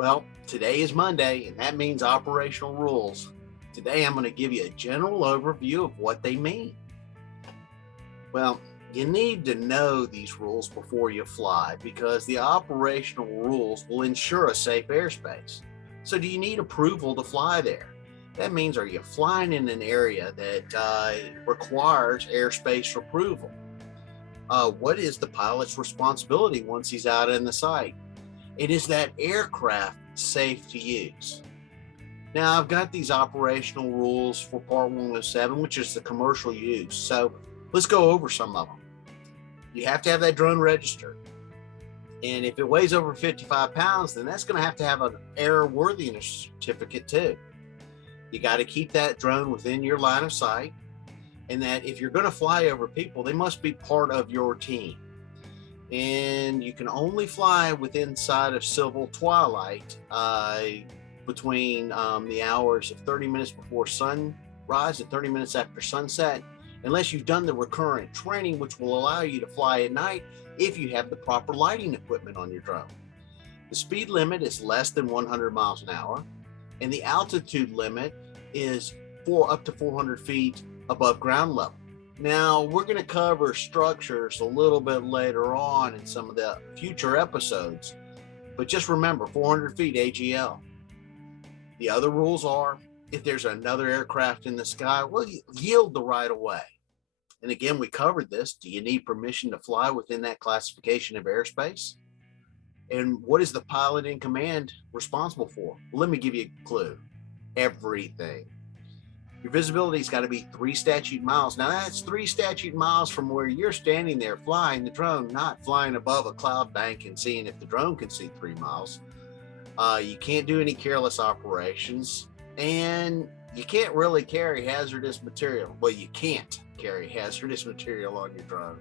Well, today is Monday, and that means operational rules. Today, I'm going to give you a general overview of what they mean. Well, you need to know these rules before you fly because the operational rules will ensure a safe airspace. So, do you need approval to fly there? That means, are you flying in an area that requires airspace approval? What is the pilot's responsibility once he's out in the site? And is that aircraft safe to use? Now, I've got these operational rules for Part 107, which is the commercial use. So let's go over some of them. You have to have that drone registered. And if it weighs over 55 pounds, then that's going to have an airworthiness certificate too. You got to keep that drone within your line of sight. And that if you're going to fly over people, they must be part of your team. And you can only fly within inside of civil twilight between the hours of 30 minutes before sunrise and 30 minutes after sunset, unless you've done the recurrent training, which will allow you to fly at night if you have the proper lighting equipment on your drone. The speed limit is less than 100 miles an hour, and the altitude limit is up to 400 feet above ground level. Now, we're going to cover structures a little bit later on in some of the future episodes, but just remember 400 feet AGL. The other rules are, if there's another aircraft in the sky, well, yield the right of way. And again, we covered this. Do you need permission to fly within that classification of airspace? And what is the pilot in command responsible for? Well, let me give you a clue. Everything. Your visibility's got to be 3 statute miles. Now, that's 3 statute miles from where you're standing there flying the drone, not flying above a cloud bank and seeing if the drone can see 3 miles. You can't do any careless operations, and you can't really carry hazardous material. Well, you can't carry hazardous material on your drone.